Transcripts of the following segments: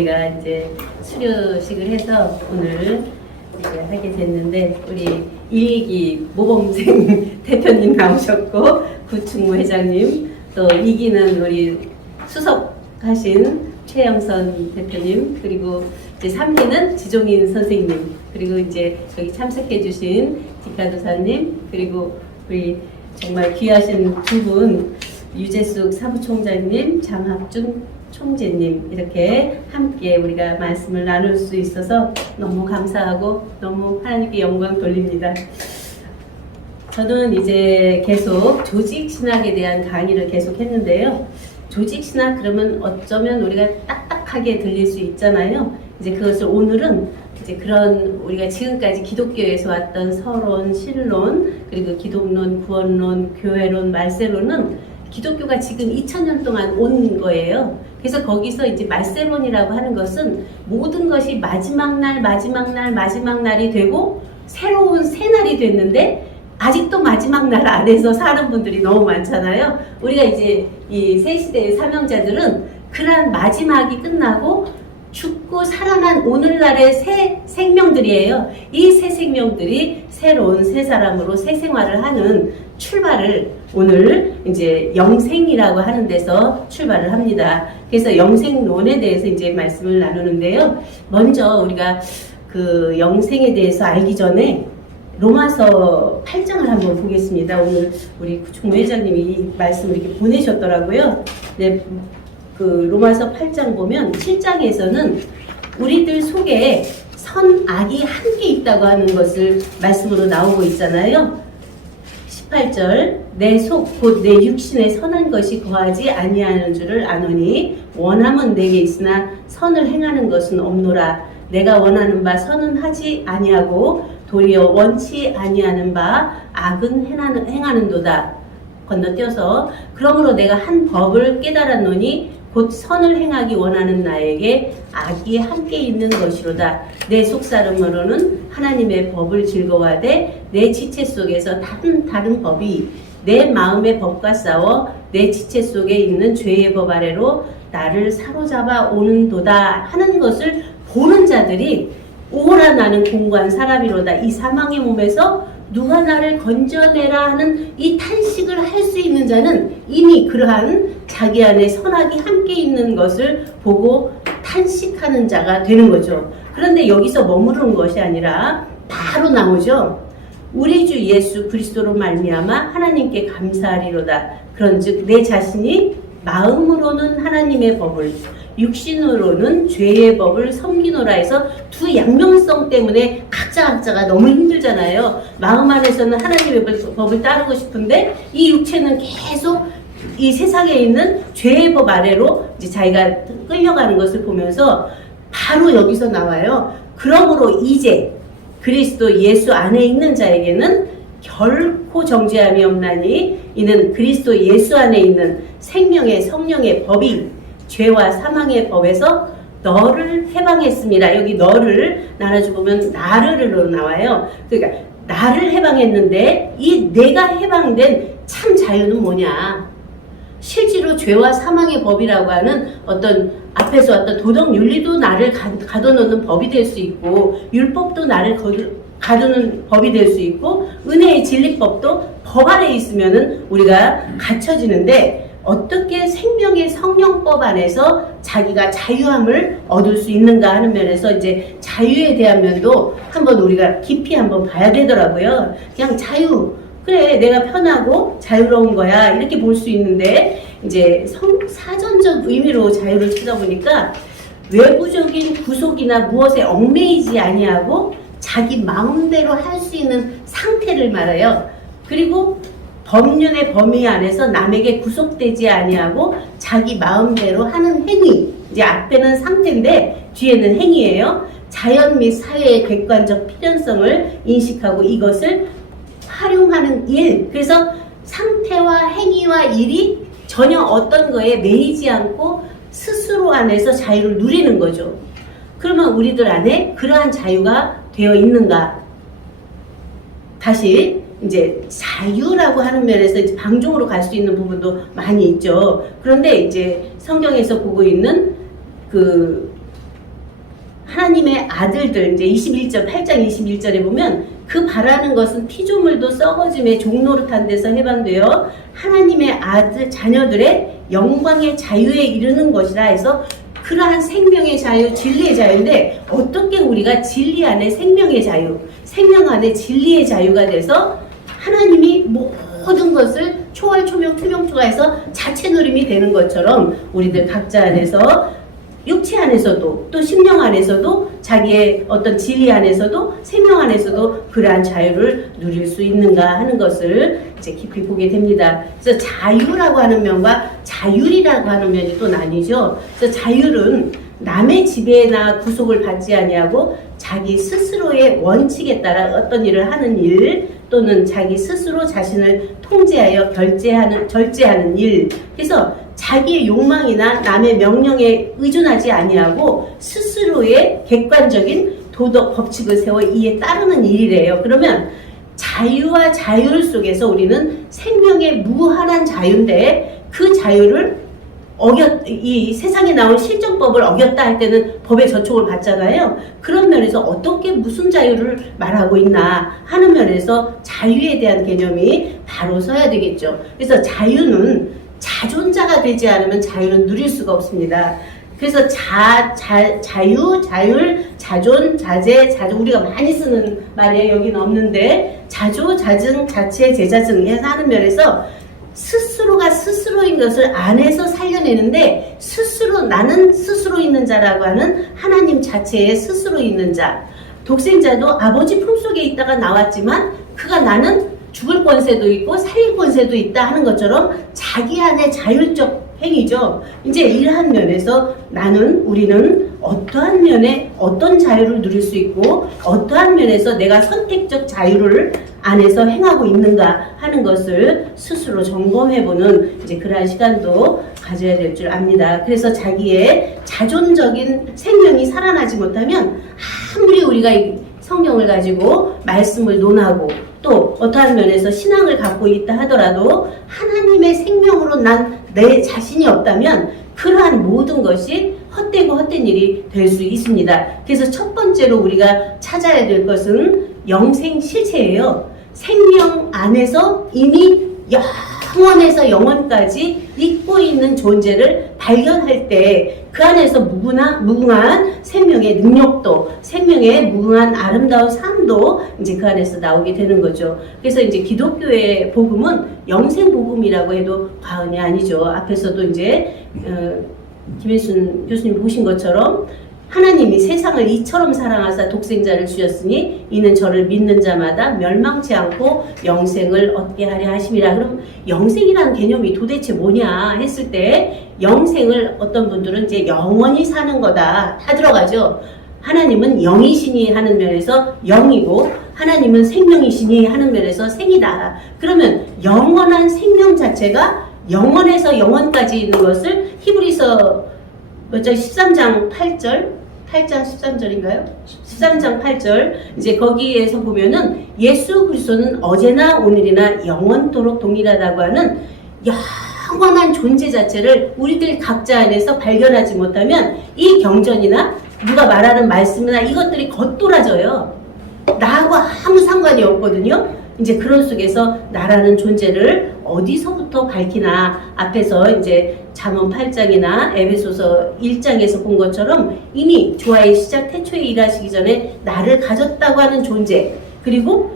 저희가 이제 수료식을 해서 오늘 이제 하게 됐는데, 우리 일기 모범생 대표님 나오셨고, 구충무 회장님, 또 이기는 우리 수석하신 최영선 대표님, 그리고 이제 3기는 지종인 선생님, 그리고 이제 여기 참석해 주신 디카도사님, 그리고 우리 정말 귀하신 두 분, 유재숙 사무총장님, 장학준 총재님, 이렇게 함께 우리가 말씀을 나눌 수 있어서 너무 감사하고 너무 하나님께 영광 돌립니다. 저는 이제 계속 조직신학에 대한 강의를 계속 했는데요. 조직신학 그러면 어쩌면 우리가 딱딱하게 들릴 수 있잖아요. 이제 그것을 오늘은 이제 그런 우리가 지금까지 기독교에서 왔던 서론, 신론, 그리고 기독론, 구원론, 교회론, 말세론은 기독교가 지금 2000년 동안 온 거예요. 그래서 거기서 이제 말세론이라고 하는 것은 모든 것이 마지막 날이 되고 새로운 새 날이 됐는데 아직도 마지막 날 안에서 사는 분들이 너무 많잖아요. 우리가 이제 이 새 시대의 사명자들은 그러한 마지막이 끝나고 죽고 살아난 오늘날의 새 생명들이에요. 이 새 생명들이 새로운 새 사람으로 새 생활을 하는 출발을 오늘 이제 영생이라고 하는 데서 출발을 합니다. 그래서 영생론에 대해서 이제 말씀을 나누는데요. 먼저 우리가 그 영생에 대해서 알기 전에 로마서 8장을 한번 보겠습니다. 오늘 우리 구충무 회장님이 이 말씀을 이렇게 보내셨더라고요. 네, 그 로마서 8장 보면 7장에서는 우리들 속에 선악이 함께 있다고 하는 것을 말씀으로 나오고 있잖아요. 18절 내 속 곧 내 육신에 선한 것이 거하지 아니하는 줄을 아노니 원함은 내게 있으나 선을 행하는 것은 없노라. 내가 원하는 바 선은 하지 아니하고 도리어 원치 아니하는 바 악은 행하는도다. 건너뛰어서 그러므로 내가 한 법을 깨달았노니 곧 선을 행하기 원하는 나에게 악이 함께 있는 것이로다. 내 속사람으로는 하나님의 법을 즐거워하되 내 지체 속에서 다른 법이 내 마음의 법과 싸워 내 지체 속에 있는 죄의 법 아래로 나를 사로잡아 오는도다 하는 것을 보는 자들이 오라 나는 공고한 사람이로다. 이 사망의 몸에서 누가 나를 건져내라 하는 이 탄식을 할 수 있는 자는 이미 그러한 자기 안에 선악이 함께 있는 것을 보고 탄식하는 자가 되는 거죠. 그런데 여기서 머무르는 것이 아니라 바로 나오죠. 우리 주 예수 그리스도로 말미암아 하나님께 감사하리로다. 그런즉 내 자신이 마음으로는 하나님의 법을 육신으로는 죄의 법을 섬기노라 해서 두 양면성 때문에 각자가 너무 힘들잖아요. 마음 안에서는 하나님의 법을 따르고 싶은데 이 육체는 계속 이 세상에 있는 죄의 법 아래로 이제 자기가 끌려가는 것을 보면서 바로 여기서 나와요. 그러므로 이제 그리스도 예수 안에 있는 자에게는 결코 정죄함이 없나니 이는 그리스도 예수 안에 있는 생명의 성령의 법이 죄와 사망의 법에서 너를 해방했습니다. 여기 너를 나눠주고 보면 나르르로 나와요. 그러니까 나를 해방했는데 이 내가 해방된 참 자유는 뭐냐? 실제로 죄와 사망의 법이라고 하는 어떤 앞에서 왔던 도덕 윤리도 나를 가둬놓는 법이 될 수 있고 율법도 나를 가두는 법이 될 수 있고 은혜의 진리법도 법 아래에 있으면은 우리가 갖춰지는데 어떻게 생명의 성령법 안에서 자기가 자유함을 얻을 수 있는가 하는 면에서 이제 자유에 대한 면도 한번 우리가 깊이 한번 봐야 되더라고요. 그냥 자유, 그래 내가 편하고 자유로운 거야 이렇게 볼 수 있는데 이제 사전적 의미로 자유를 찾아보니까 외부적인 구속이나 무엇에 얽매이지 아니하고 자기 마음대로 할 수 있는 상태를 말해요. 그리고 법륜의 범위 안에서 남에게 구속되지 아니하고 자기 마음대로 하는 행위, 이제 앞에는 상태인데 뒤에는 행위예요. 자연 및 사회의 객관적 필연성을 인식하고 이것을 활용하는 일. 그래서 상태와 행위와 일이 전혀 어떤 거에 매이지 않고 스스로 안에서 자유를 누리는 거죠. 그러면 우리들 안에 그러한 자유가 되어 있는가? 다시 이제 자유라고 하는 면에서 이제 방종으로 갈 수 있는 부분도 많이 있죠. 그런데 이제 성경에서 보고 있는 그 하나님의 아들들, 이제 21절, 8장 21절에 보면 그 바라는 것은 피조물도 썩어짐의 종노릇한 데서 해방되어 하나님의 아들, 자녀들의 영광의 자유에 이르는 것이라 해서 그러한 생명의 자유, 진리의 자유인데 어떻게 우리가 진리 안에 생명의 자유, 생명 안에 진리의 자유가 돼서 하나님이 모든 것을 초월, 초명, 투명투가해서 자체 누림이 되는 것처럼 우리들 각자 안에서 육체 안에서도 또 심령 안에서도 자기의 어떤 진리 안에서도 생명 안에서도 그러한 자유를 누릴 수 있는가 하는 것을 이제 깊이 보게 됩니다. 그래서 자유라고 하는 면과 자율이라고 하는 면이 또 나뉘죠. 그래서 자율은 남의 지배나 구속을 받지 아니하고 자기 스스로의 원칙에 따라 어떤 일을 하는 일 또는 자기 스스로 자신을 통제하여 절제하는 일. 그래서 자기의 욕망이나 남의 명령에 의존하지 아니하고 스스로의 객관적인 도덕 법칙을 세워 이에 따르는 일이래요. 그러면 자유와 자율 속에서 우리는 생명의 무한한 자유인데 그 자유를 이 세상에 나온 실정법을 어겼다 할 때는 법의 저촉을 받잖아요. 그런 면에서 어떻게 무슨 자유를 말하고 있나 하는 면에서 자유에 대한 개념이 바로 서야 되겠죠. 그래서 자유는 자존자가 되지 않으면 자유는 누릴 수가 없습니다. 그래서 자유, 자율, 자존, 자제, 우리가 많이 쓰는 말이에요. 여기는 없는데 자조, 자증, 자체, 제자증 하는 면에서 스스로가 스스로인 것을 안에서 살려내는데 나는 스스로 있는 자라고 하는 하나님 자체의 스스로 있는 자. 독생자도 아버지 품속에 있다가 나왔지만 그가 나는 죽을 권세도 있고 살릴 권세도 있다 하는 것처럼 자기 안에 자율적 행위죠. 이제 이러한 면에서 우리는 어떠한 면에 어떤 자유를 누릴 수 있고 어떠한 면에서 내가 선택적 자유를 안에서 행하고 있는가 하는 것을 스스로 점검해보는 이제 그러한 시간도 가져야 될 줄 압니다. 그래서 자기의 자존적인 생명이 살아나지 못하면 아무리 우리가 이 성경을 가지고 말씀을 논하고 또 어떠한 면에서 신앙을 갖고 있다 하더라도 하나님의 생명으로 난 내 자신이 없다면 그러한 모든 것이 헛되고 헛된 일이 될 수 있습니다. 그래서 첫 번째로 우리가 찾아야 될 것은 영생 실체예요. 생명 안에서 이미 영원에서 영원까지 있고 있는 존재를 발견할 때 그 안에서 무궁한 생명의 능력도 생명의 무궁한 아름다운 삶도 이제 그 안에서 나오게 되는 거죠. 그래서 이제 기독교의 복음은 영생 복음이라고 해도 과언이 아니죠. 앞에서도 이제 김혜순 교수님 보신 것처럼 하나님이 세상을 이처럼 사랑하사 독생자를 주셨으니 이는 저를 믿는 자마다 멸망치 않고 영생을 얻게 하려 하심이라. 그럼 영생이라는 개념이 도대체 뭐냐 했을 때 영생을 어떤 분들은 이제 영원히 사는 거다 다 들어가죠. 하나님은 영이시니 하는 면에서 영이고 하나님은 생명이시니 하는 면에서 생이다. 그러면 영원한 생명 자체가 영원에서 영원까지 있는 것을 히브리서 13장 8절 13절인가요? 13장 8절 이제 거기에서 보면은 예수 그리스도는 어제나 오늘이나 영원토록 동일하다고 하는 영원한 존재 자체를 우리들 각자 안에서 발견하지 못하면 이 경전이나 누가 말하는 말씀이나 이것들이 겉돌아져요. 나하고 아무 상관이 없거든요. 이제 그런 속에서 나라는 존재를 어디서부터 밝히나 앞에서 이제 잠언 8장이나 에베소서 1장에서 본 것처럼 이미 조화의 시작 태초에 일하시기 전에 나를 가졌다고 하는 존재 그리고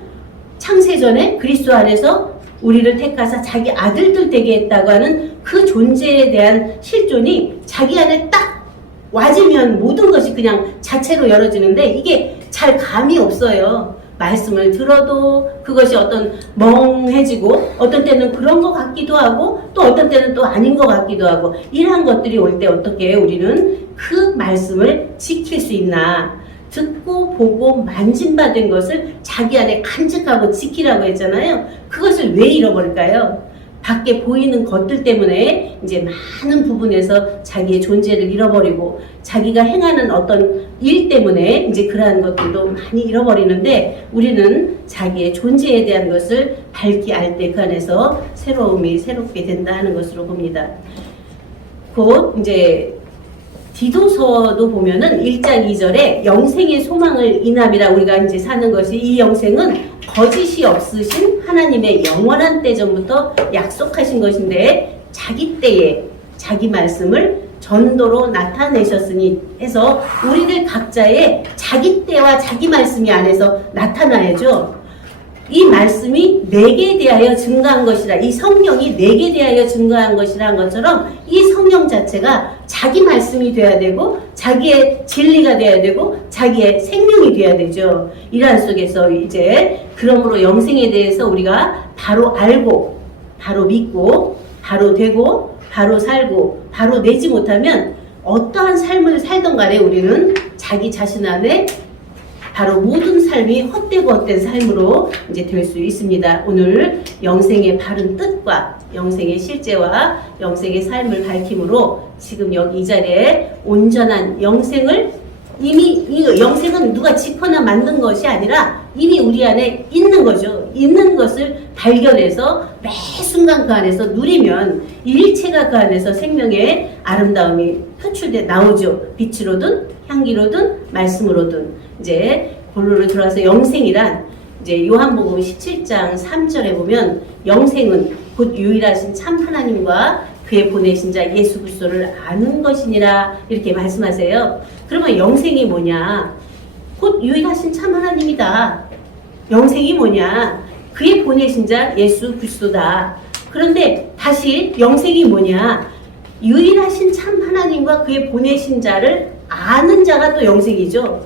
창세전에 그리스도 안에서 우리를 택하사 자기 아들들 되게 했다고 하는 그 존재에 대한 실존이 자기 안에 딱 와지면 모든 것이 그냥 자체로 열어지는데 이게 잘 감이 없어요. 말씀을 들어도 그것이 어떤 멍해지고 어떤 때는 그런 것 같기도 하고 또 어떤 때는 또 아닌 것 같기도 하고 이러한 것들이 올 때 어떻게 우리는 그 말씀을 지킬 수 있나 듣고 보고 만진받은 것을 자기 안에 간직하고 지키라고 했잖아요. 그것을 왜 잃어버릴까요? 밖에 보이는 것들 때문에 이제 많은 부분에서 자기의 존재를 잃어버리고 자기가 행하는 어떤 일 때문에 이제 그러한 것들도 많이 잃어버리는데 우리는 자기의 존재에 대한 것을 밝히 알 때 그 안에서 새롭게 된다 하는 것으로 봅니다. 곧 이제 디도서도 보면은 1장 2절에 영생의 소망을 인함이라 우리가 이제 사는 것이 이 영생은 거짓이 없으신 하나님의 영원한 때 전부터 약속하신 것인데 자기 때에 자기 말씀을 전도로 나타내셨으니 해서 우리들 각자의 자기 때와 자기 말씀이 안에서 나타나야죠. 이 말씀이 내게 대하여 증거한 것이라, 이 성령이 내게 대하여 증거한 것이라 한 것처럼 이 성령 자체가 자기 말씀이 돼야 되고 자기의 진리가 돼야 되고 자기의 생명이 돼야 되죠. 이러한 속에서 이제 그러므로 영생에 대해서 우리가 바로 알고 바로 믿고 바로 되고 바로 살고 바로 내지 못하면 어떠한 삶을 살던 간에 우리는 자기 자신 안에 바로 모든 삶이 헛되고 헛된 삶으로 이제 될 수 있습니다. 오늘 영생의 바른 뜻과 영생의 실제와 영생의 삶을 밝힘으로 지금 여기 이 자리에 온전한 영생을 이미 이 영생은 누가 짓거나 만든 것이 아니라 이미 우리 안에 있는 거죠. 있는 것을 발견해서 매 순간 그 안에서 누리면 일체가 그 안에서 생명의 아름다움이 표출돼 나오죠. 빛으로든 향기로든 말씀으로든. 이제 본론으로 들어와서 영생이란 이제 요한복음 17장 3절에 보면 영생은 곧 유일하신 참 하나님과 그의 보내신 자 예수 그리스도를 아는 것이니라 이렇게 말씀하세요. 그러면 영생이 뭐냐? 곧 유일하신 참 하나님이다. 영생이 뭐냐? 그의 보내신 자 예수 그리스도다. 그런데 다시 영생이 뭐냐? 유일하신 참 하나님과 그의 보내신 자를 아는 자가 또 영생이죠.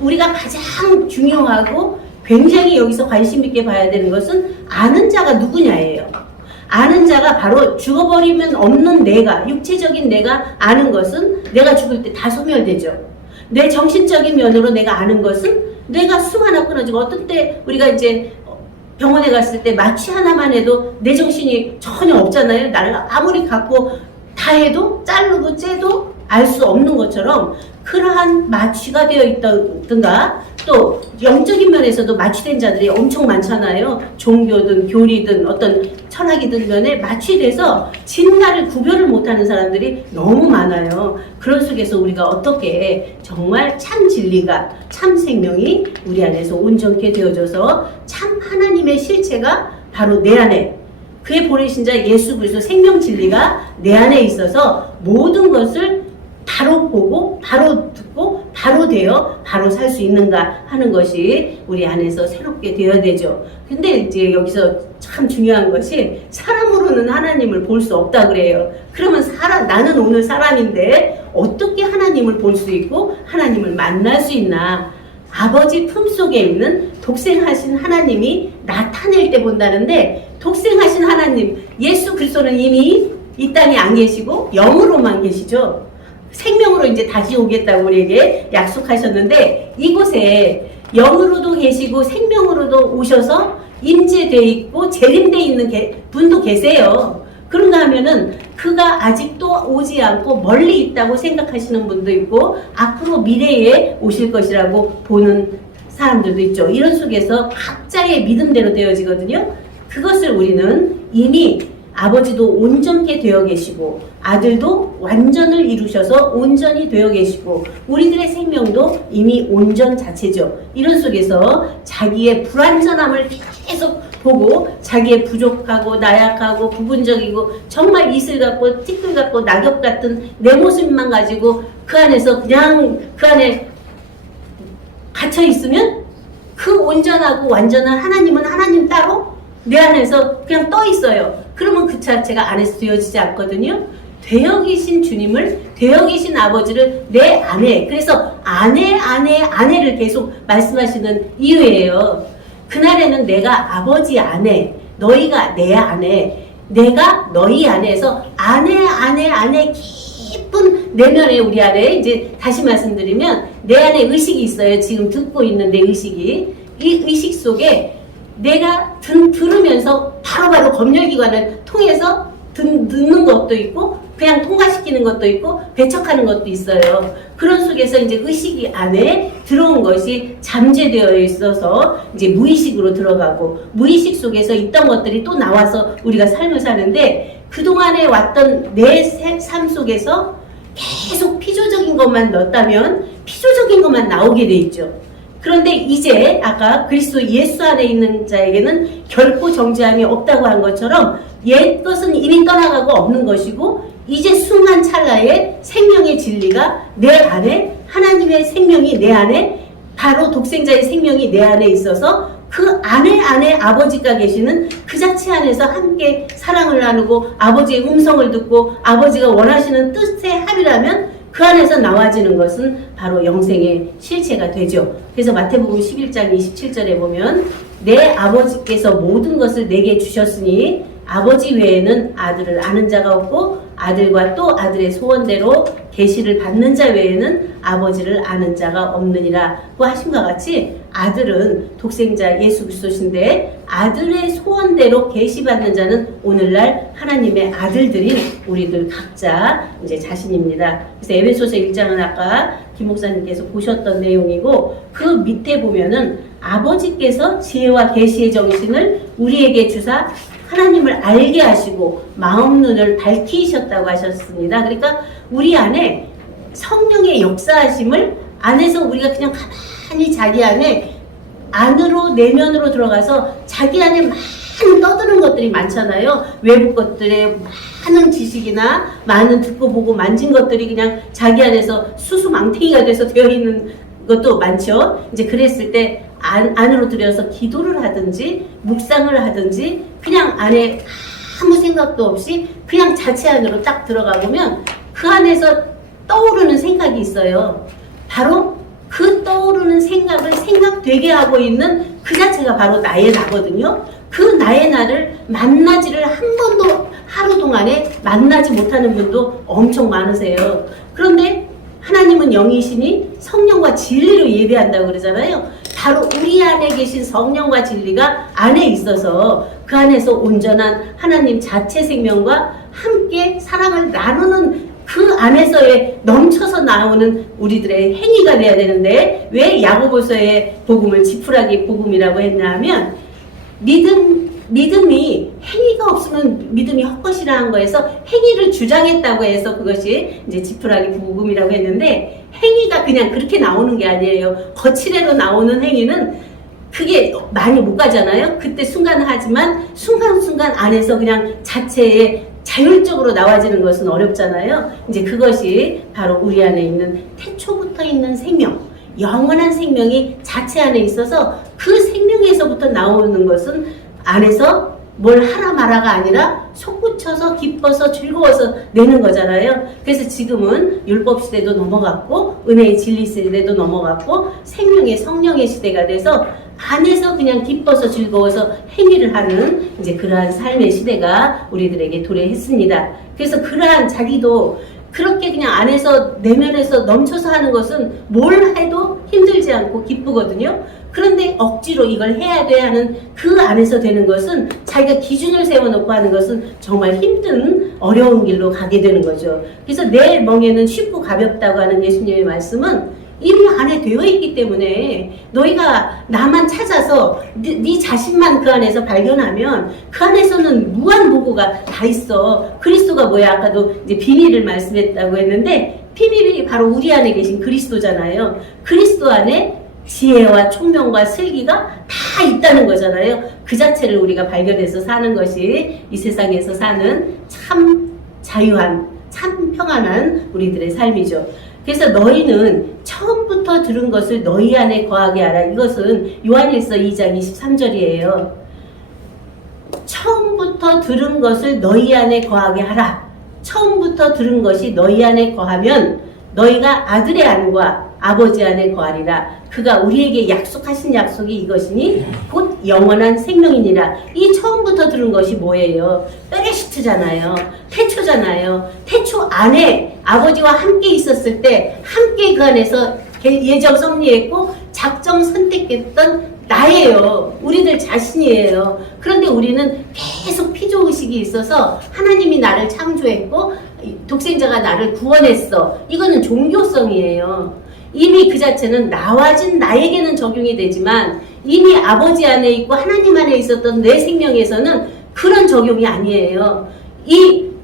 우리가 가장 중요하고 굉장히 여기서 관심 있게 봐야 되는 것은 아는 자가 누구냐예요. 아는 자가 바로 죽어버리면 없는 내가, 육체적인 내가 아는 것은 내가 죽을 때 다 소멸되죠. 내 정신적인 면으로 내가 아는 것은 내가 숨 하나 끊어지고 어떤 때 우리가 이제 병원에 갔을 때 마취 하나만 해도 내 정신이 전혀 없잖아요. 나를 아무리 갖고 다 해도 자르고 째도 알 수 없는 것처럼 그러한 마취가 되어 있다든가 또 영적인 면에서도 마취된 자들이 엄청 많잖아요. 종교든 교리든 어떤 철학이든 면에 마취돼서 진가를 구별을 못하는 사람들이 너무 많아요. 그런 속에서 우리가 어떻게 정말 참 진리가 참 생명이 우리 안에서 온전케 되어져서 참 하나님의 실체가 바로 내 안에 그의 보내신 자 예수 그리스도 생명 진리가 내 안에 있어서 모든 것을 바로 보고 바로 듣고 바로 되어 바로 살 수 있는가 하는 것이 우리 안에서 새롭게 되어야 되죠. 근데 이제 여기서 참 중요한 것이 사람으로는 하나님을 볼 수 없다 그래요. 그러면 나는 오늘 사람인데 어떻게 하나님을 볼 수 있고 하나님을 만날 수 있나? 아버지 품속에 있는 독생하신 하나님이 나타낼 때 본다는데 독생하신 하나님 예수 그리스도는 이미 이 땅에 안 계시고 영으로만 계시죠. 생명으로 이제 다시 오겠다고 우리에게 약속하셨는데 이곳에 영으로도 계시고 생명으로도 오셔서 임재되어 있고 재림되어 있는 분도 계세요. 그런가 하면은 그가 아직도 오지 않고 멀리 있다고 생각하시는 분도 있고 앞으로 미래에 오실 것이라고 보는 사람들도 있죠. 이런 속에서 각자의 믿음대로 되어지거든요. 그것을 우리는 이미 아버지도 온전케 되어 계시고 아들도 완전을 이루셔서 온전히 되어 계시고 우리들의 생명도 이미 온전 자체죠. 이런 속에서 자기의 불완전함을 계속 보고 자기의 부족하고 나약하고 부분적이고 정말 이슬 같고 티끌 같고 낙엽 같은 내 모습만 가지고 그 안에서 그냥 그 안에 갇혀 있으면 그 온전하고 완전한 하나님은 하나님 따로 내 안에서 그냥 떠 있어요. 그러면 그 자체가 안에서 되어지지 않거든요. 되어 계신 주님을, 되어 계신 아버지를 내 안에, 그래서 아내를 계속 말씀하시는 이유예요. 그날에는 내가 아버지 안에, 너희가 내 안에, 내가 너희 안에서 안에 깊은 내면에 우리 안에 이제 다시 말씀드리면 내 안에 의식이 있어요. 지금 듣고 있는 내 의식이. 이 의식 속에 내가 들으면서 바로바로 검열기관을 통해서 듣는 것도 있고 그냥 통과시키는 것도 있고 배척하는 것도 있어요. 그런 속에서 이제 의식이 안에 들어온 것이 잠재되어 있어서 이제 무의식으로 들어가고 무의식 속에서 있던 것들이 또 나와서 우리가 삶을 사는데 그동안에 왔던 내 삶 속에서 계속 피조적인 것만 넣었다면 피조적인 것만 나오게 돼 있죠. 그런데 이제 아까 그리스도 예수 안에 있는 자에게는 결코 정죄함이 없다고 한 것처럼 옛 것은 이미 떠나가고 없는 것이고 이제 순간 찰나에 생명의 진리가 내 안에, 하나님의 생명이 내 안에, 바로 독생자의 생명이 내 안에 있어서 그 안에 아버지가 계시는 그 자체 안에서 함께 사랑을 나누고 아버지의 음성을 듣고 아버지가 원하시는 뜻에 합의라면 그 안에서 나와지는 것은 바로 영생의 실체가 되죠. 그래서 마태복음 11장 27절에 보면 내 아버지께서 모든 것을 내게 주셨으니 아버지 외에는 아들을 아는 자가 없고 아들과 또 아들의 소원대로 계시를 받는 자 외에는 아버지를 아는 자가 없느니라고 하심과 같이 아들은 독생자 예수 그리스도신데 아들의 소원대로 계시받는 자는 오늘날 하나님의 아들들인 우리들 각자 이제 자신입니다. 그래서 에베소서 1장은 아까 김 목사님께서 보셨던 내용이고 그 밑에 보면은 아버지께서 지혜와 계시의 정신을 우리에게 주사 하나님을 알게 하시고 마음 눈을 밝히셨다고 하셨습니다. 그러니까 우리 안에 성령의 역사하심을 안에서 우리가 그냥 가만히 자기 안에 안으로 내면으로 들어가서 자기 안에 많은 떠드는 것들이 많잖아요. 외부 것들에 많은 지식이나 많은 듣고 보고 만진 것들이 그냥 자기 안에서 수수망탱이가 돼서 되어 있는 것도 많죠. 이제 그랬을 때 안으로 들여서 기도를 하든지 묵상을 하든지 그냥 안에 아무 생각도 없이 그냥 자체 안으로 딱 들어가 보면 그 안에서 떠오르는 생각이 있어요. 바로 그 떠오르는 생각을 생각되게 하고 있는 그 자체가 바로 나의 나거든요. 그 나의 나를 만나지를 한 번도 하루 동안에 만나지 못하는 분도 엄청 많으세요. 그런데 하나님은 영이시니 성령과 진리로 예배한다고 그러잖아요. 바로 우리 안에 계신 성령과 진리가 안에 있어서 그 안에서 온전한 하나님 자체 생명과 함께 사랑을 나누는 그 안에서의 넘쳐서 나오는 우리들의 행위가 돼야 되는데 왜 야고보서의 복음을 지푸라기 복음이라고 했냐 하면 믿음이 행위가 없으면 믿음이 헛것이라는 거에서 행위를 주장했다고 해서 그것이 이제 지푸라기 복음이라고 했는데 행위가 그냥 그렇게 나오는 게 아니에요. 거칠애로 나오는 행위는 그게 많이 못 가잖아요. 그때 순간 하지만 순간순간 안에서 그냥 자체에 자율적으로 나와지는 것은 어렵잖아요. 이제 그것이 바로 우리 안에 있는 태초부터 있는 생명, 영원한 생명이 자체 안에 있어서 그 생명에서부터 나오는 것은 안에서 뭘 하라 마라가 아니라 솟구쳐서 기뻐서 즐거워서 내는 거잖아요. 그래서 지금은 율법 시대도 넘어갔고 은혜의 진리 시대도 넘어갔고 생명의 성령의 시대가 돼서 안에서 그냥 기뻐서 즐거워서 행위를 하는 이제 그러한 삶의 시대가 우리들에게 도래했습니다. 그래서 그러한 자기도 그렇게 그냥 안에서 내면에서 넘쳐서 하는 것은 뭘 해도 힘들지 않고 기쁘거든요. 그런데 억지로 이걸 해야 돼 하는 그 안에서 되는 것은 자기가 기준을 세워놓고 하는 것은 정말 힘든 어려운 길로 가게 되는 거죠. 그래서 내 멍에는 쉽고 가볍다고 하는 예수님의 말씀은 이미 안에 되어 있기 때문에 너희가 나만 찾아서 네 자신만 그 안에서 발견하면 그 안에서는 무한 보고가 다 있어. 그리스도가 뭐야? 아까도 이제 비밀을 말씀했다고 했는데 비밀이 바로 우리 안에 계신 그리스도잖아요. 그리스도 안에 지혜와 총명과 슬기가 다 있다는 거잖아요. 그 자체를 우리가 발견해서 사는 것이 이 세상에서 사는 참 자유한, 참 평안한 우리들의 삶이죠. 그래서 너희는 처음부터 들은 것을 너희 안에 거하게 하라. 이것은 요한일서 2장 23절이에요. 처음부터 들은 것을 너희 안에 거하게 하라. 처음부터 들은 것이 너희 안에 거하면 너희가 아들의 안과 아버지 안에 거하리라. 그가 우리에게 약속하신 약속이 이것이니 곧 영원한 생명이니라. 이 처음부터 들은 것이 뭐예요? 베레시트잖아요. 태초잖아요. 태초 안에 아버지와 함께 있었을 때 함께 그 안에서 예정 섭리했고 작정 선택했던 나예요. 우리들 자신이에요. 그런데 우리는 계속 피조의식이 있어서 하나님이 나를 창조했고 독생자가 나를 구원했어. 이거는 종교성이에요. 이미 그 자체는 나와진 나에게는 적용이 되지만 이미 아버지 안에 있고 하나님 안에 있었던 내 생명에서는 그런 적용이 아니에요.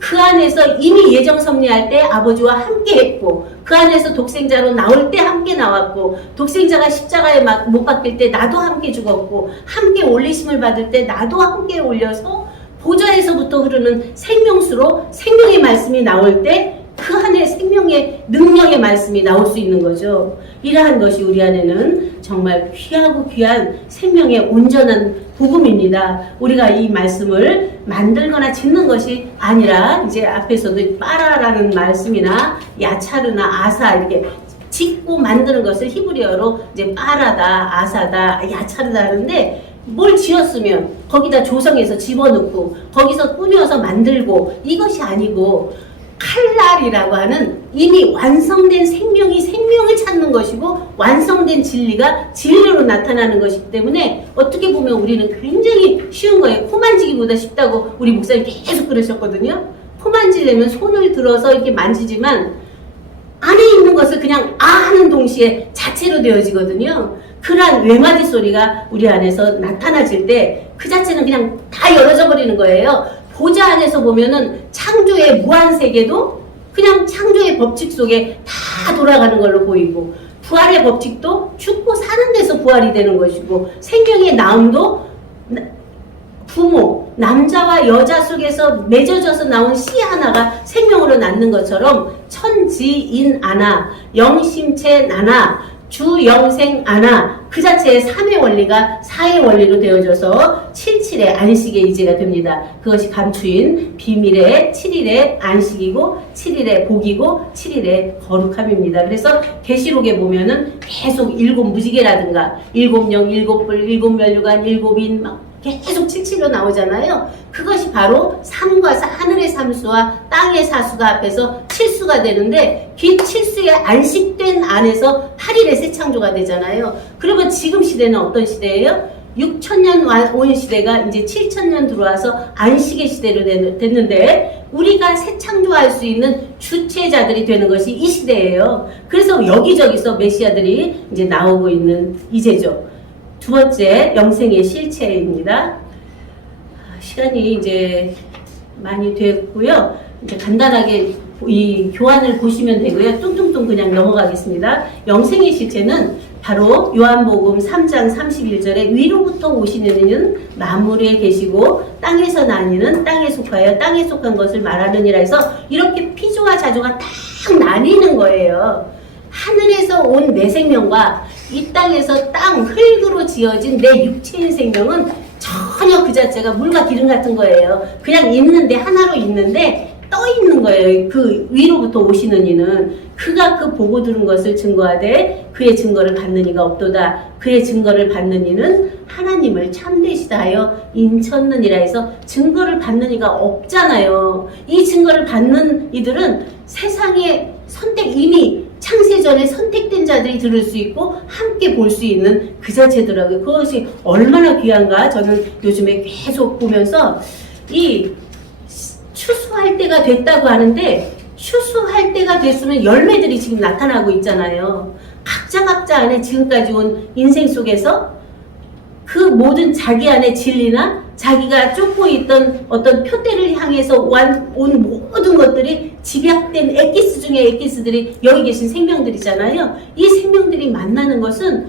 그 안에서 이미 예정 섭리할 때 아버지와 함께 했고, 그 안에서 독생자로 나올 때 함께 나왔고, 독생자가 십자가에 못 박힐 때 나도 함께 죽었고, 함께 올리심을 받을 때 나도 함께 올려서 보좌에서부터 흐르는 생명수로 생명의 말씀이 나올 때 그 안에 생명의 능력의 말씀이 나올 수 있는 거죠. 이러한 것이 우리 안에는 정말 귀하고 귀한 생명의 온전한 복음입니다. 우리가 이 말씀을 만들거나 짓는 것이 아니라, 이제 앞에서도 빠라라는 말씀이나 야차르나 아사 이렇게 짓고 만드는 것을 히브리어로 이제 빠라다, 아사다, 야차르다 하는데, 뭘 지었으면 거기다 조성해서 집어넣고 거기서 꾸며서 만들고 이것이 아니고, 칼날이라고 하는 이미 완성된 생명이 생명을 찾는 것이고, 완성된 진리가 진리로 나타나는 것이기 때문에 어떻게 보면 우리는 굉장히 쉬운 거예요. 코 만지기보다 쉽다고 우리 목사님 계속 그러셨거든요. 코 만지려면 손을 들어서 이렇게 만지지만 안에 있는 것을 그냥 아 하는 동시에 자체로 되어지거든요. 그러한 외마디 소리가 우리 안에서 나타나질 때 그 자체는 그냥 다 열어져 버리는 거예요. 보좌 안에서 보면은 창조의 무한 세계도 그냥 창조의 법칙 속에 다 돌아가는 걸로 보이고, 부활의 법칙도 죽고 사는 데서 부활이 되는 것이고, 생명의 나음도 부모, 남자와 여자 속에서 맺어져서 나온 씨 하나가 생명으로 낳는 것처럼 천지인 아나, 영심체 나나, 주영생 아나, 그 자체의 3의 원리가 4의 원리로 되어져서 77의 안식의 이제가 됩니다. 그것이 감추인 비밀의 7일의 안식이고, 7일의 복이고, 7일의 거룩함입니다. 그래서 계시록에 보면은 계속 7 무지개라든가 7 영, 7 뿔, 7 면류관, 7인 막 계속 77로 나오잖아요. 그것이 바로 삶과 하늘의 삼수와 땅의 사수가 앞에서 칠수가 되는데, 그 칠수에 안식된 안에서 8일의 새 창조가 되잖아요. 그러면 지금 시대는 어떤 시대예요? 6,000년 온 시대가 이제 7,000년 들어와서 안식의 시대로 됐는데, 우리가 새 창조할 수 있는 주체자들이 되는 것이 이 시대예요. 그래서 여기저기서 메시아들이 이제 나오고 있는 이제죠. 두 번째, 영생의 실체입니다. 시간이 이제 많이 됐고요. 이제 간단하게 이 교환을 보시면 되고요. 뚱뚱뚱 그냥 넘어가겠습니다. 영생의 실체는 바로 요한복음 3장 31절에 위로부터 오시는 이는 만물에 계시고 땅에서 나니는 땅에 속하여 땅에 속한 것을 말하느니라 해서 이렇게 피조와 자조가 딱 나뉘는 거예요. 하늘에서 온 내 생명과 이 땅에서 땅 흙으로 지어진 내 육체인 생명은 전혀 그 자체가 물과 기름 같은 거예요. 그냥 있는데, 하나로 있는데 떠 있는 거예요. 그 위로부터 오시는 이는 그가 그 보고 들은 것을 증거하되 그의 증거를 받는 이가 없도다. 그의 증거를 받는 이는 하나님을 참되시다 하여 인쳤느니라 해서 증거를 받는 이가 없잖아요. 이 증거를 받는 이들은 세상의 선택, 이미 창세전에 선택된 자들이 들을 수 있고 함께 볼 수 있는 그 자체더라고요. 그것이 얼마나 귀한가 저는 요즘에 계속 보면서, 이 추수할 때가 됐다고 하는데, 추수할 때가 됐으면 열매들이 지금 나타나고 있잖아요. 각자 안에 지금까지 온 인생 속에서 그 모든 자기 안의 진리나 자기가 쫓고 있던 어떤 표대를 향해서 온 모든 것들이 집약된 엑기스 중에 엑기스들이 여기 계신 생명들이잖아요. 이 생명들이 만나는 것은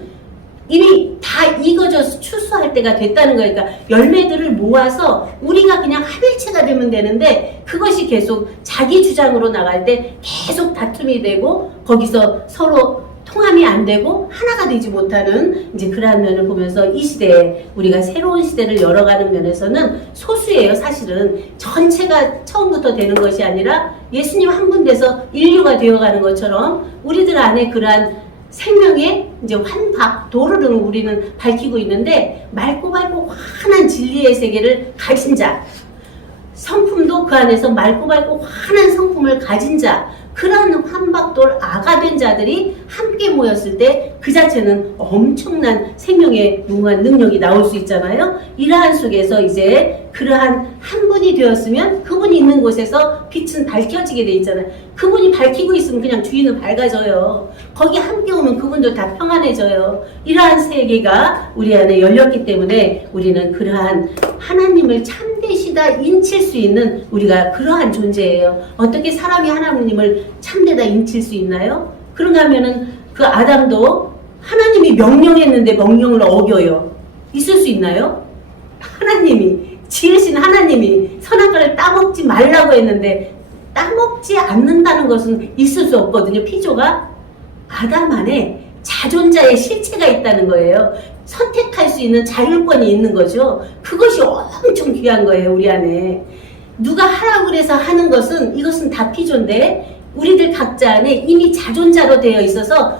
이미 다 익어져서 추수할 때가 됐다는 거예요. 그러니까 열매들을 모아서 우리가 그냥 합일체가 되면 되는데, 그것이 계속 자기 주장으로 나갈 때 계속 다툼이 되고 거기서 서로 통함이 안 되고 하나가 되지 못하는 이제 그러한 면을 보면서 이 시대에 우리가 새로운 시대를 열어가는 면에서는 소수예요. 사실은 전체가 처음부터 되는 것이 아니라 예수님 한 분 돼서 인류가 되어가는 것처럼 우리들 안에 그러한 생명의 이제 환박 도르를 우리는 밝히고 있는데, 맑고 환한 진리의 세계를 가진 자, 성품도 그 안에서 맑고 환한 성품을 가진 자, 그런 한박돌 아가 된 자들이 함께 모였을 때 그 자체는 엄청난 생명의 무한 능력이 나올 수 있잖아요. 이러한 속에서 이제 그러한 한 분이 되었으면 그분이 있는 곳에서 빛은 밝혀지게 돼 있잖아요. 그분이 밝히고 있으면 그냥 주위는 밝아져요. 거기 함께 오면 그분들 다 평안해져요. 이러한 세계가 우리 안에 열렸기 때문에 우리는 그러한 하나님을 참되시다 인칠 수 있는 우리가 그러한 존재예요. 어떻게 사람이 하나님을 참되다 인칠 수 있나요? 그런가 하면은 그 아담도 하나님이 명령했는데 명령을 어겨요. 있을 수 있나요? 하나님이 지으신 하나님이 선악과를 따먹지 말라고 했는데 따먹지 않는다는 것은 있을 수 없거든요. 피조가 아담 안에 자존자의 실체가 있다는 거예요. 선택할 수 있는 자율권이 있는 거죠. 그것이 엄청 귀한 거예요. 우리 안에 누가 하라고 그래서 하는 것은 이것은 다 피조인데 우리들 각자 안에 이미 자존자로 되어 있어서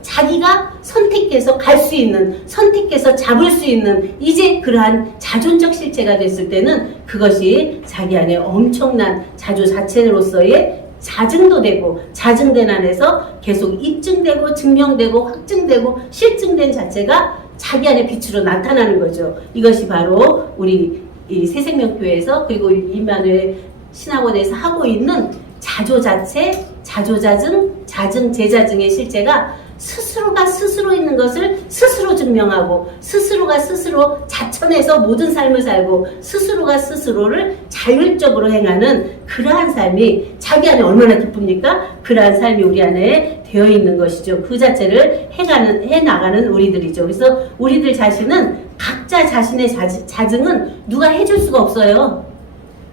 자기가 선택해서 갈 수 있는, 선택해서 잡을 수 있는 이제 그러한 자존적 실체가 됐을 때는 그것이 자기 안에 엄청난 자주 자체로서의 자증도 되고 자증된 안에서 계속 입증되고 증명되고 확증되고 실증된 자체가 자기 안에 빛으로 나타나는 거죠. 이것이 바로 우리 이 새생명교회에서 그리고 임마누엘 신학원에서 하고 있는 자조자체, 자조자증, 자증, 제자증의 실체가 스스로가 스스로 있는 것을 스스로 증명하고 스스로가 스스로 자천해서 모든 삶을 살고 스스로가 스스로를 자율적으로 행하는 그러한 삶이 자기 안에 얼마나 기쁩니까? 그러한 삶이 우리 안에 되어 있는 것이죠. 그 자체를 해나가는 우리들이죠. 그래서 우리들 자신은 각자 자신의 자증은 누가 해줄 수가 없어요.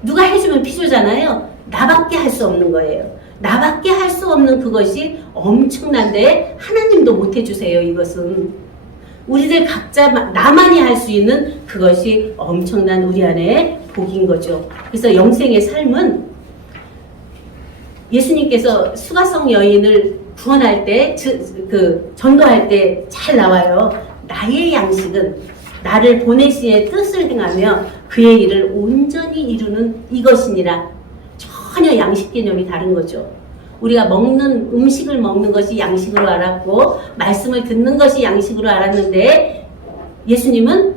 누가 해주면 피조잖아요. 나밖에 할 수 없는 거예요. 나밖에 할 수 없는 그것이 엄청난데 하나님도 못 해주세요. 이것은 우리들 각자 나만이 할 수 있는 그것이 엄청난 우리 안에 복인 거죠. 그래서 영생의 삶은 예수님께서 수가성 여인을 구원할 때 전도할 때 잘 나와요. 나의 양식은 나를 보내시의 뜻을 행하며 그의 일을 온전히 이루는 이것이니라. 전혀 양식 개념이 다른 거죠. 우리가 먹는 음식을 먹는 것이 양식으로 알았고 말씀을 듣는 것이 양식으로 알았는데 예수님은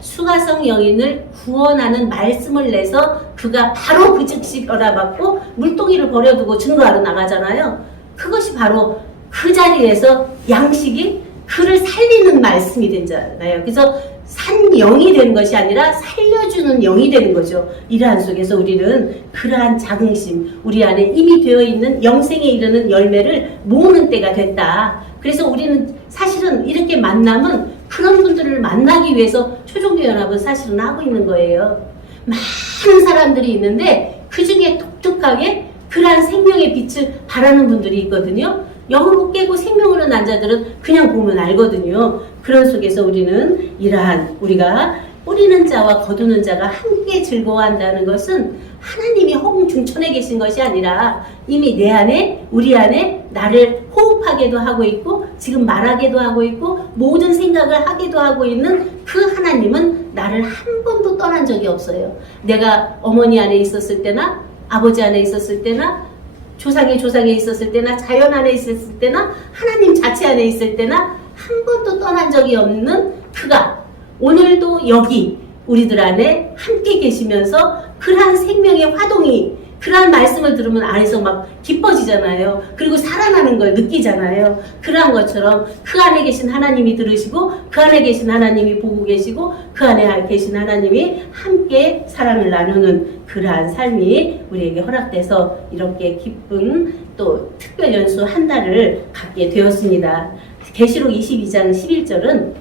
수가성 여인을 구원하는 말씀을 내서 그가 바로 그 즉시 변화받고 물동이를 버려두고 증거하러 나가잖아요. 그것이 바로 그 자리에서 양식이 그를 살리는 말씀이 되잖아요. 그래서 산 영이 되는 것이 아니라 살려주는 영이 되는 거죠. 이러한 속에서 우리는 그러한 자긍심, 우리 안에 이미 되어 있는 영생에 이르는 열매를 모으는 때가 됐다. 그래서 우리는 사실은 이렇게 만남은 그런 분들을 만나기 위해서 초종교 연합은 사실은 하고 있는 거예요. 많은 사람들이 있는데 그 중에 독특하게 그러한 생명의 빛을 바라는 분들이 있거든요. 영으로 깨고 생명으로 난 자들은 그냥 보면 알거든요. 그런 속에서 우리는 이러한 우리가 뿌리는 자와 거두는 자가 함께 즐거워한다는 것은 하나님이 허공중천에 계신 것이 아니라 이미 내 안에 우리 안에 나를 호흡하게도 하고 있고 지금 말하게도 하고 있고 모든 생각을 하게도 하고 있는 그 하나님은 나를 한 번도 떠난 적이 없어요. 내가 어머니 안에 있었을 때나 아버지 안에 있었을 때나 조상의 조상에 있었을 때나 자연 안에 있었을 때나 하나님 자체 안에 있을 때나 한 번도 떠난 적이 없는 그가 오늘도 여기 우리들 안에 함께 계시면서 그러한 생명의 화동이 그러한 말씀을 들으면 안에서 막 기뻐지잖아요. 그리고 살아나는 걸 느끼잖아요. 그러한 것처럼 그 안에 계신 하나님이 들으시고 그 안에 계신 하나님이 보고 계시고 그 안에 계신 하나님이 함께 사랑을 나누는 그러한 삶이 우리에게 허락돼서 이렇게 기쁜 또 특별 연수 한 달을 갖게 되었습니다. 계시록 22장 11절은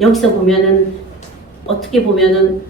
여기서 보면은 어떻게 보면은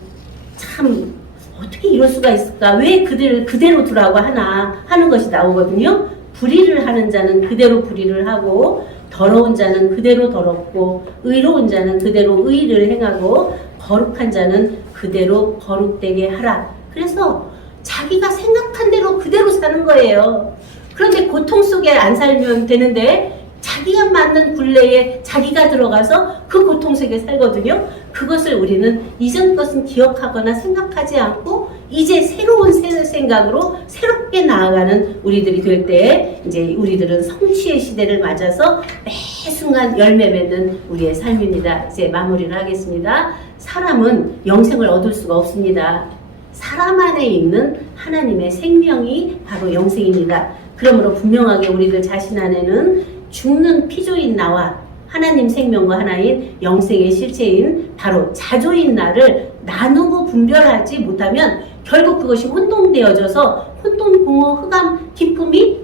참 어떻게 이럴 수가 있을까? 왜 그대로 두라고 하는 것이 나오거든요. 불의를 하는 자는 그대로 불의를 하고 더러운 자는 그대로 더럽고 의로운 자는 그대로 의를 행하고 거룩한 자는 그대로 거룩되게 하라. 그래서 자기가 생각한 대로 그대로 사는 거예요. 그런데 고통 속에 안 살면 되는데 자기가 맞는 굴레에 자기가 들어가서 그 고통 속에 살거든요. 그것을 우리는 이전 것은 기억하거나 생각하지 않고 이제 새로운 생각으로 새롭게 나아가는 우리들이 될 때 이제 우리들은 성취의 시대를 맞아서 매 순간 열매 맺는 우리의 삶입니다. 이제 마무리를 하겠습니다. 사람은 영생을 얻을 수가 없습니다. 사람 안에 있는 하나님의 생명이 바로 영생입니다. 그러므로 분명하게 우리들 자신 안에는 죽는 피조인 나와 하나님 생명과 하나인 영생의 실체인 바로 자조인 나를 나누고 분별하지 못하면 결국 그것이 혼동되어져서 혼돈, 공허, 흑암, 기쁨이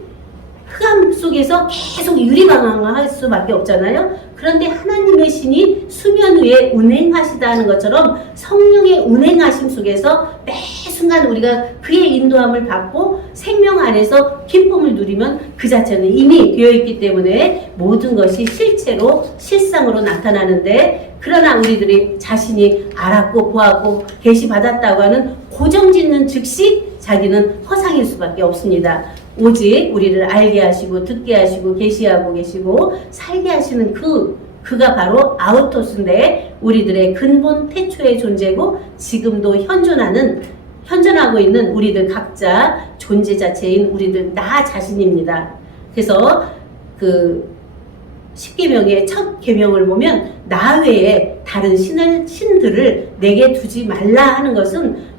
흑암 속에서 계속 유리방황할 수밖에 없잖아요. 그런데 하나님의 신이 수면 위에 운행하시다는 것처럼 성령의 운행하심 속에서 매 순간 우리가 그의 인도함을 받고 생명 안에서 기쁨을 누리면 그 자체는 이미 되어 있기 때문에 모든 것이 실체로 실상으로 나타나는데, 그러나 우리들이 자신이 알았고 보았고 계시받았다고 하는 고정짓는 즉시 자기는 허상일 수밖에 없습니다. 오직 우리를 알게 하시고 듣게 하시고 계시하고 계시고 살게 하시는 그가 바로 아우토스인데, 우리들의 근본 태초의 존재고 지금도 현존하고 있는 우리들 각자 존재 자체인 우리들 나 자신입니다. 그래서 그 십계명의 첫 계명을 보면 나 외에 다른 신들을 내게 두지 말라 하는 것은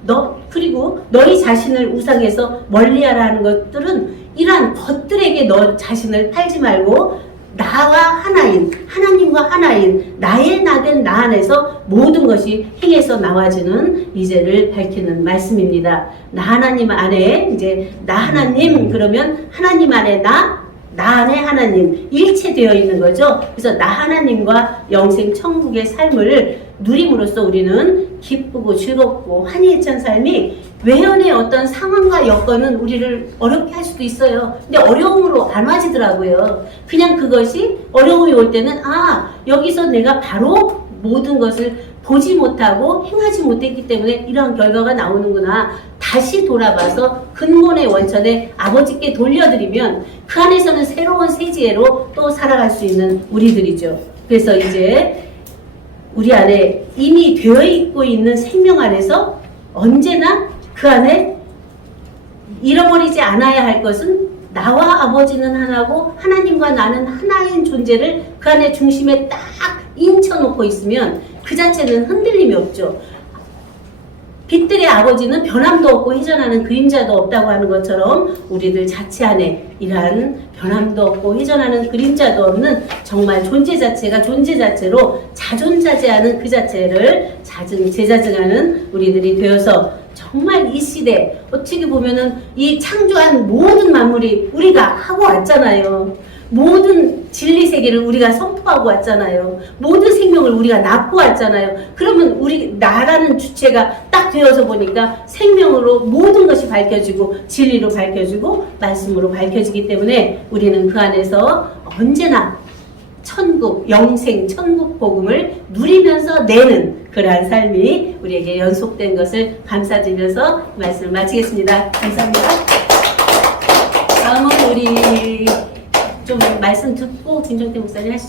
그리고 너희 자신을 우상에서 멀리하라 하는 것들은 이러한 것들에게 너 자신을 팔지 말고 나와 하나인 하나님과 하나인 나의 나된 나 안에서 모든 것이 행해서 나와지는 이제를 밝히는 말씀입니다. 나 하나님 안에 이제 나 하나님 그러면 하나님 안에 나 안에 하나님 일체되어 있는 거죠. 그래서 나 하나님과 영생 천국의 삶을 누림으로써 우리는 기쁘고 즐겁고 환희에 찬 삶이, 외연의 어떤 상황과 여건은 우리를 어렵게 할 수도 있어요. 근데 어려움으로 안 와지더라고요. 그냥 그것이 어려움이 올 때는 여기서 내가 바로 모든 것을 보지 못하고 행하지 못했기 때문에 이러한 결과가 나오는구나. 다시 돌아봐서 근본의 원천에 아버지께 돌려드리면 그 안에서는 새로운 새 지혜로 또 살아갈 수 있는 우리들이죠. 그래서 이제 우리 안에 이미 되어 있고 있는 생명 안에서 언제나 그 안에 잃어버리지 않아야 할 것은 나와 아버지는 하나고 하나님과 나는 하나인 존재를 그 안에 중심에 딱 인쳐놓고 있으면 그 자체는 흔들림이 없죠. 빛들의 아버지는 변함도 없고 회전하는 그림자도 없다고 하는 것처럼 우리들 자체 안에 이러한 변함도 없고 회전하는 그림자도 없는 정말 존재 자체가 존재 자체로 자존자재하는 그 자체를 제자증하는 우리들이 되어서 정말 이 시대 어떻게 보면은 이 창조한 모든 만물이 우리가 하고 왔잖아요. 모든 진리 세계를 우리가 선포하고 왔잖아요. 모든 생명을 우리가 낳고 왔잖아요. 그러면 우리 나라는 주체가 딱 되어서 보니까 생명으로 모든 것이 밝혀지고 진리로 밝혀지고 말씀으로 밝혀지기 때문에 우리는 그 안에서 언제나 천국, 영생, 천국 복음을 누리면서 내는 그러한 삶이 우리에게 연속된 것을 감사드리면서 말씀을 마치겠습니다. 감사합니다. 다음은 우리 좀 말씀 듣고 김정태 목사님 하시죠.